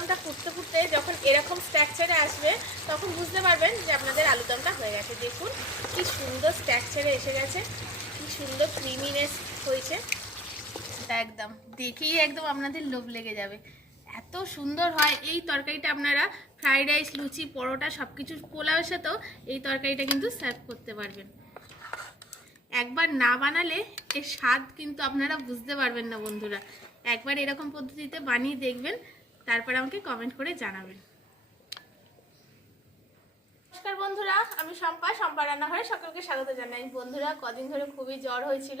দমটা ফুটতে ফুটতে যখন এরকম স্ট্রাকচারে আসবে, তখন বুঝতে পারবেন যে আপনাদের আলুর দমটা হয়ে গেছে। দেখুন, কি সুন্দর স্ট্রাকচারে এসে গেছে, কি সুন্দর ক্রিমিনেস হয়েছে। একদম, দেখেই একদম আপনাদের লোভ লেগে যাবে। এত সুন্দর হয় এই তরকারিটা আপনারা ফ্রাইড রাইস লুচি, পরোটা সব কিছু পোলাওয়ের সাথেও এই তরকারিটা কিন্তু সার্ভ করতে পারবেন। একবার না বানালে এর স্বাদ কিন্তু আপনারা বুঝতে পারবেন না বন্ধুরা। একবার এরকম পদ্ধতিতে বানিয়ে দেখবেন তারপর আমাকে কমেন্ট করে জানাবেন। নমস্কার বন্ধুরা, আমি শম্পা শম্পা রান্নাঘরে সকলকে স্বাগত জানাই। বন্ধুরা, কদিন ধরে খুবই জ্বর হয়েছিল।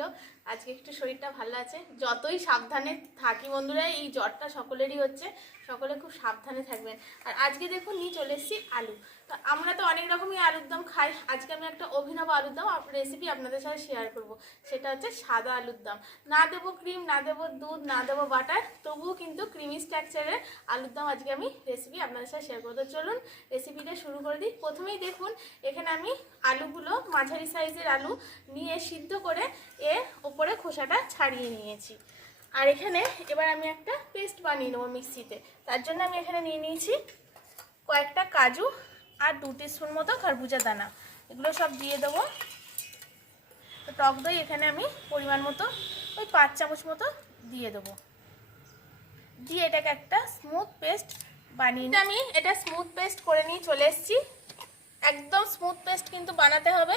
আজকে একটু শরীরটা ভালো আছে। যতই সাবধানে থাকি বন্ধুরা, এই জ্বরটা সকলেরই হচ্ছে। সকলে খুব সাবধানে থাকবেন। আর আজকে দেখুন, নিয়ে চলে এসেছি আলু। আমরা তো অনেক রকমই আলুর দম খাই। আজকে আমি একটা অভিনব আলুর দম রেসিপি আপনাদের সাথে শেয়ার করব। সেটা হচ্ছে সাদা আলুর দম। না দেবো ক্রিম না দেবো দুধ, না দেবো বাটার তবুও কিন্তু ক্রিমি স্ট্রাকচারের আলুর দম আজকে আমি রেসিপি আপনাদের সাথে শেয়ার করব। তো চলুন রেসিপিটা শুরু করে দিই। প্রথমেই দেখুন, এখানে আমি আলুগুলো মাঝারি সাইজের আলু নিয়ে সিদ্ধ করে এর ওপরে খোসাটা ছাড়িয়ে নিয়েছি। আর এখানে এবার আমি একটা পেস্ট বানিয়ে নেব মিক্সিতে তার জন্য আমি এখানে নিয়ে নিয়েছি কয়েকটা কাজু আর দু স্পুন মতো খরবুজা দানা। এগুলো সব দিয়ে দেবো। তো টক দই এখানে আমি পরিমাণ মতো ওই পাঁচ চামচ মতো দিয়ে দেবো। দিয়ে এটাকে একটা স্মুথ পেস্ট বানিয়ে। আমি এটা স্মুথ পেস্ট করে নিয়ে চলে এসেছি। একদম স্মুথ পেস্ট কিন্তু বানাতে হবে।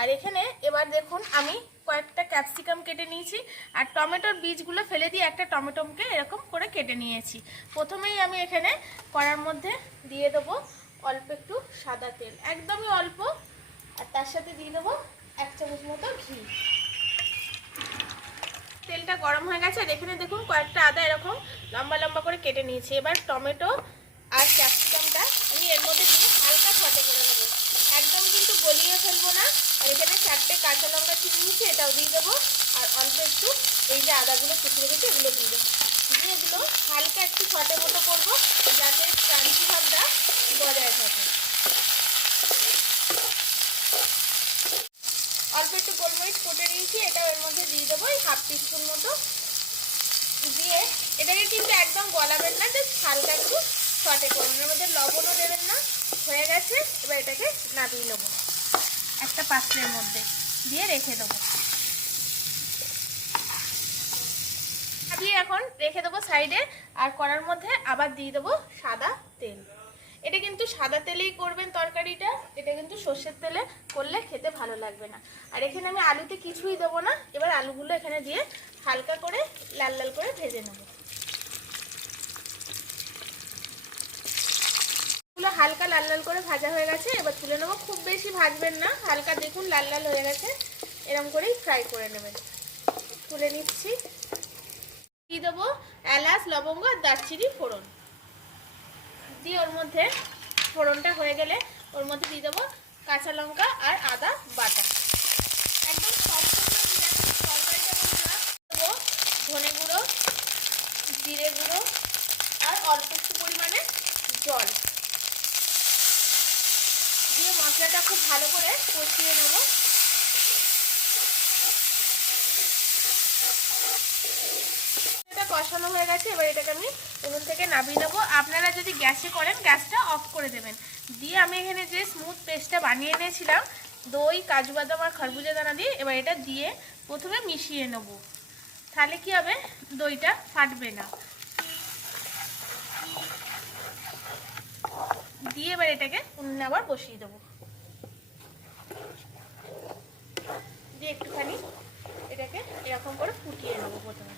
আর এখানে এবার দেখুন, আমি কয়েকটা ক্যাপসিকাম কেটে নিয়েছি। আর টমেটোর বীজগুলো ফেলে দিয়ে একটা টমেটোমকে এরকম করে কেটে নিয়েছি। প্রথমেই আমি এখানে কড়ার মধ্যে দিয়ে দেবো অল্প একটু সাদা তেল, একদমই অল্প। আর তার সাথে দিয়ে দেবো এক চামচ মতো ঘি। তেলটা গরম হয়ে গেছে, আর এখানে দেখুন কয়েকটা আদা এরকম লম্বা লম্বা করে কেটে নিয়েছি। এবার টমেটো আর ক্যাপসিকামটা আমি এর মধ্যে দিয়ে হালকা ছটে করে নেব। একদম কিন্তু গলিয়ে ফেলব না। আর এখানে চারটে কাঁচা লঙ্কা চিনি নিয়েছি, এটাও দিয়ে দেবো। আর অল্প একটু এই যে আদাগুলো কুচিয়ে রেখেছি, এগুলো দিয়ে দেবো। দিয়ে এগুলো ছটে মতো করব, যাতে ক্রান্তি ভাবটা বজায় থাকে। অল্প একটু গোলমরিচ কুটে নিয়েছি, এটা ওর মধ্যে দিয়ে দেবো, এই হাফ টিস্পুন মতো। দিয়ে এটাকে কিন্তু একদম গলাবেন না, জাস্ট হালকা একটু ছটে করুন। এর মধ্যে লবণও দেবেন না, হয়ে গেছে, এবার এটাকে নামিয়ে নেব। একটা পাত্রের মধ্যে দিয়ে রেখে দেবো। দিয়ে এখন রেখে দেবো সাইডে, আর কড়ার মধ্যে আবার দিয়ে দেবো সাদা তেল। এটা কিন্তু সাদা তেলেই করবেন তরকারিটা, এটা কিন্তু সর্ষের তেলে করলে খেতে ভালো লাগবে না। আর এখানে আমি আলুতে কিছুই দেবো না, এবার আলুগুলো এখানে দিয়ে হালকা করে লাল লাল করে ভেজে নেব। হালকা লাল লাল করে ভাজা হয়ে গেছে, এবার তুলে নেব, খুব বেশি ভাজবেন না, হালকা দেখুন লাল লাল হয়ে গেছে এরকম করেই ফ্রাই করে নেবেন। তুলে নিচ্ছি। দিয়ে দেবো? এলাচ, লবঙ্গ আর দারচিনি ফোড়ন। দিয়ে ওর মধ্যে ফোড়নটা হয়ে গেলে ওর মধ্যে দিয়ে দেবো কাঁচা লঙ্কা আর আদা বাটা। একদম সম্পূর্ণ ধনে গুঁড়ো, জিরে গুঁড়ো আর অল্প একটু পরিমাণে জল। দিয়ে মশলাটা খুব ভালো করে কষিয়ে নেব এটা কষানো হয়ে গেছে, এবার এটাকে আমি ওভেন থেকে নামিয়ে নেব। আপনারা যদি গ্যাসে করেন, গ্যাসটা অফ করে দেবেন। দিয়ে আমি এখানে যে স্মুথ পেস্টটা বানিয়ে নিয়েছিলাম দই, কাজু বাদাম আর খরবুজা দানা দিয়ে, এবার এটা দিয়ে প্রথমে মিশিয়ে নেব। তাহলে কি হবে? দইটা ফাটবে না। দিয়ে এবার এটাকে উনুনে আবার বসিয়ে দেবো। দিয়ে একটুখানি এটাকে এরকম করে ফুটিয়ে নেব প্রথমে।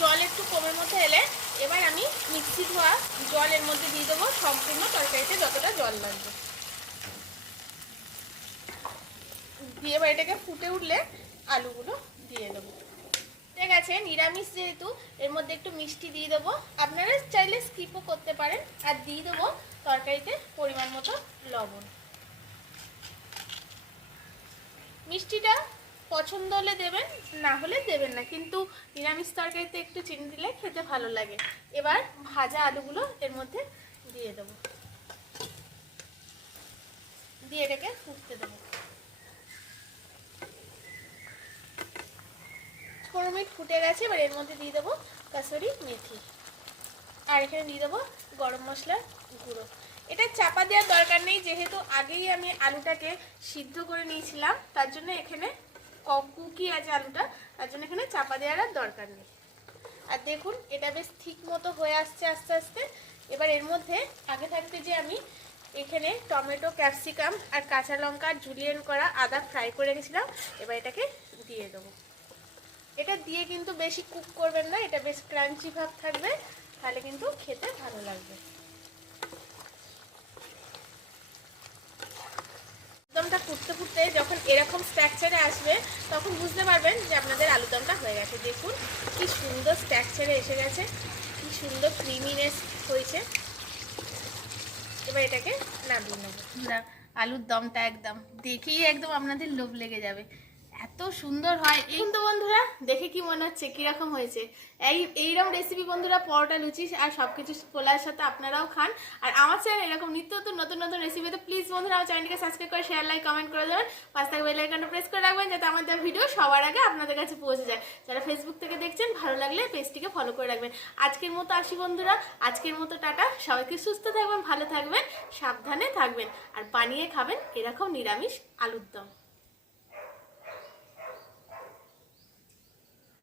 জল একটু কমের মধ্যে এলে এবার আমি মিক্সি ধোয়া জল এর মধ্যে দিয়ে দেবো সম্পূর্ণ তরকারিতে যতটা জল লাগবে। দিয়ে এবার এটাকে ফুটে উঠলে আলুগুলো দিয়ে দেবো। ঠিক আছে, নিরামিষ যেহেতু, এর মধ্যে একটু মিষ্টি দিয়ে দেবো। আপনারা চাইলে স্কিপও করতে পারেন। আর দিয়ে দেবো তরকারিতে পরিমাণ মতো লবণ। মিষ্টিটা পছন্দ হলে দেবেন, না হলে দেবেন না। কিন্তু নিরামিষ তরকারিতে একটু চিনি দিলে খেতে ভালো লাগে। এবার ভাজা আলুগুলো এর মধ্যে দিয়ে দেবো। দিয়ে এটাকে ফুটতে দেবো। পনেরো মিনিট ফুটে গেছে, এবার এর মধ্যে দিয়ে দেবো কাসুরি মেথি। আর এখানে দিয়ে দেবো গরম মশলার গুঁড়ো। এটা চাপা দেওয়ার দরকার নেই, যেহেতু আগেই আমি আলুটাকে সিদ্ধ করে নিয়েছিলাম, তার জন্য এখানে কুকি আছে আলুটা, তার জন্য এখানে চাপা দেওয়ার আর দরকার নেই। আর দেখুন, এটা বেশ ঠিক মতো হয়ে আসছে আস্তে আস্তে। এবার এর মধ্যে আগে থাকতে যে আমি এখানে টমেটো, ক্যাপসিকাম আর কাঁচা লঙ্কা জুলিয়েন করা আদা ফ্রাই করে রেখেছিলাম। এবার এটাকে দিয়ে দেবো। এটা দিয়ে কিন্তু বেশি কুক করবেন না, এটা বেশ ক্রাঞ্চি ভাব থাকবে, তাহলে কিন্তু খেতে ভালো লাগবে। আলুদমটা ফুটতে ফুটতে যখন এরকম স্ট্রাকচারে আসবে, তখন বুঝতে পারবেন যে আপনাদের আলুদমটা হয়ে গেছে। দেখুন, কি সুন্দর স্ট্রাকচারে এসে গেছে, কি সুন্দর ক্রিমিনেস হয়েছে। এবার এটাকে নামিয়ে নেব। আলুর দমটা একদম দেখেই একদম আপনাদের লোভ লেগে যাবে। এত সুন্দর হয়। এই তো বন্ধুরা, দেখে কি মনে হচ্ছে, কীরকম হয়েছে? এই এইরকম রেসিপি বন্ধুরা, পরোটা, লুচি আর সব কিছু পোলার সাথে আপনারাও খান। আর আমার চ্যানেল এরকম নিত্য নতুন নতুন নতুন রেসিপি তো প্লিজ বন্ধুরা, আমার চ্যানেলকে সাবস্ক্রাইব করে শেয়ার লাইক কমেন্ট করে দেবেন। পাঁচ থাকা বেল আইকনটা প্রেস করে রাখবেন, যাতে আমাদের ভিডিও সবার আগে আপনাদের কাছে পৌঁছে যায়। যারা ফেসবুক থেকে দেখছেন, ভালো লাগলে পেজটিকে ফলো করে রাখবেন। আজকের মতো আসি বন্ধুরা। আজকের মতো টাটা। সবাইকে সুস্থ থাকবেন, ভালো থাকবেন, সাবধানে থাকবেন। আর বানিয়ে খাবেন এরকম নিরামিষ আলুর দম।